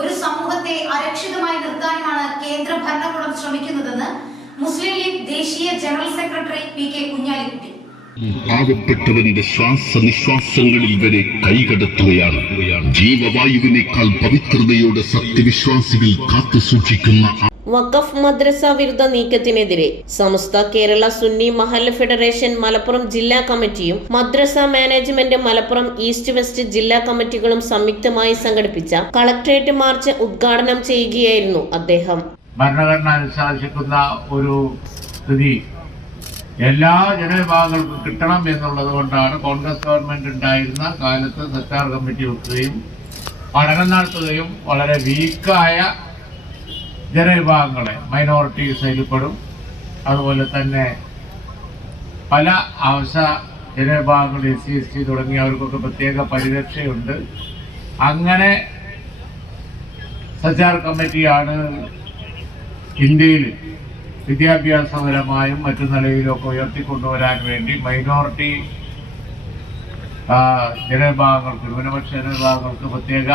ഒരു സമൂഹത്തെ അരക്ഷിതമായി നിർത്താനുമാണ് കേന്ദ്ര ഭരണകൂടം ശ്രമിക്കുന്നതെന്ന് മുസ്ലിം ലീഗ് ദേശീയ ജനറൽ സെക്രട്ടറി പി.കെ. കുഞ്ഞാലിക്കുട്ടി. പാവപ്പെട്ടവന്റെ ശ്വാസനിശ്വാസങ്ങളിൽ വരെ കൈകടത്തുകയാണ്. ജീവവായുവിനേക്കാൾ പവിത്രതയോടെ സത്യവിശ്വാസികൾ കാത്തുസൂക്ഷിക്കുന്ന വഖഫ് മദ്രസ വിരുദ്ധ നീക്കത്തിനെതിരെ സമസ്ത കേരള സുന്നി മഹല്ല് ഫെഡറേഷൻ മലപ്പുറം ജില്ലാ കമ്മിറ്റിയും മദ്രസ മാനേജ്മെന്റ് മലപ്പുറം ഈസ്റ്റ് വെസ്റ്റ് ജില്ലാ കമ്മിറ്റികളും സംയുക്തമായി സംഘടിപ്പിച്ച കളക്ടറേറ്റ് മാർച്ച് ഉദ്ഘാടനം ചെയ്യുകയായിരുന്നു അദ്ദേഹം. ഭരണഘടന അനുശാസിക്കുന്ന ഒരു സ്ഥിതി എല്ലാ ജനവിഭാഗങ്ങൾക്കും കിട്ടണം എന്നുള്ളത് കൊണ്ടാണ് കോൺഗ്രസ് ഗവൺമെന്റ് ഉണ്ടായിരുന്ന കാലത്ത് സർക്കാർ കമ്മിറ്റി വെക്കുകയും പഠനം നടത്തുകയും വളരെ വീക്കായ ജനവിഭാഗങ്ങളെ മൈനോറിറ്റീസ് പെടും, അതുപോലെ തന്നെ പല അവശ ജനവിഭാഗങ്ങൾ SC തുടങ്ങിയവർക്കൊക്കെ പ്രത്യേക പരിരക്ഷയുണ്ട്. അങ്ങനെ സർക്കാർ കമ്മിറ്റിയാണ് ഇന്ത്യയിൽ വിദ്യാഭ്യാസപരമായും മറ്റു നിലയിലൊക്കെ ഉയർത്തിക്കൊണ്ടുവരാൻ വേണ്ടി മൈനോറിറ്റി ജനവിഭാഗങ്ങൾക്ക്, ന്യൂനപക്ഷ ജനവിഭാഗങ്ങൾക്ക് പ്രത്യേക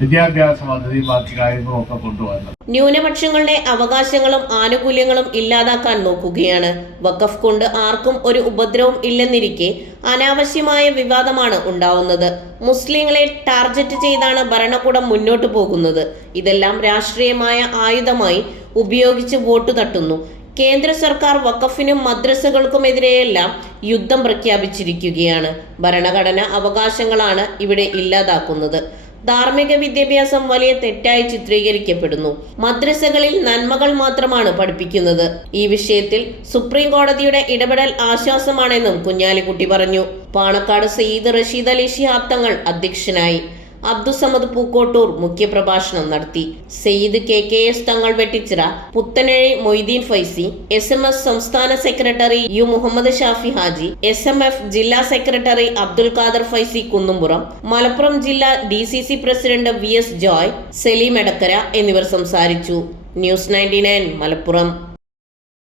വിദ്യാഭ്യാസ പദ്ധതി ബാക്കി കാര്യങ്ങളൊക്കെ കൊണ്ടുവന്നത്. ന്യൂനപക്ഷങ്ങളുടെ അവകാശങ്ങളും ആനുകൂല്യങ്ങളും ഇല്ലാതാക്കാൻ നോക്കുകയാണ്. വഖഫ് കൊണ്ട് ആർക്കും ഒരു ഉപദ്രവം ഇല്ലെന്നിരിക്കെ അനാവശ്യമായ വിവാദമാണ് ഉണ്ടാവുന്നത്. മുസ്ലിങ്ങളെ ടാർഗറ്റ് ചെയ്താണ് ഭരണകൂടം മുന്നോട്ടു പോകുന്നത്. ഇതെല്ലാം രാഷ്ട്രീയമായ ആയുധമായി ഉപയോഗിച്ച് വോട്ട് തട്ടുന്നു. കേന്ദ്ര സർക്കാർ വഖഫിനും മദ്രസകൾക്കുമെതിരെയെല്ലാം യുദ്ധം പ്രഖ്യാപിച്ചിരിക്കുകയാണ്. ഭരണഘടന അവകാശങ്ങളാണ് ഇവിടെ ഇല്ലാതാക്കുന്നത്. ധാർമ്മിക വിദ്യാഭ്യാസം വലിയ തെറ്റായി ചിത്രീകരിക്കപ്പെടുന്നു. മദ്രസകളിൽ നന്മകൾ മാത്രമാണ് പഠിപ്പിക്കുന്നത്. ഈ വിഷയത്തിൽ സുപ്രീം കോടതിയുടെ ഇടപെടൽ ആശ്വാസമാണെന്നും കുഞ്ഞാലിക്കുട്ടി പറഞ്ഞു. പാണക്കാട് സയ്യിദ് റഷീദ് അലി ശിഹാബ് തങ്ങൾ അധ്യക്ഷനായി. അബ്ദുസമദ് പൂക്കോട്ടൂർ മുഖ്യപ്രഭാഷണം നടത്തി. സയ്യിദ് KKS തങ്ങൾ വെട്ടിച്ചിറ, പുത്തനഴി മൊയ്തീൻ ഫൈസി, SMS സംസ്ഥാന secretary U Muhammad Shafi Haji, SMF ജില്ലാ സെക്രട്ടറി അബ്ദുൽ ഖാദർ ഫൈസി കുന്നുംപുറം, മലപ്പുറം ജില്ലാ DCC president VS Joy, Saleem Edakkara എന്നിവർ സംസാരിച്ചു. ന്യൂസ് 99 മലപ്പുറം.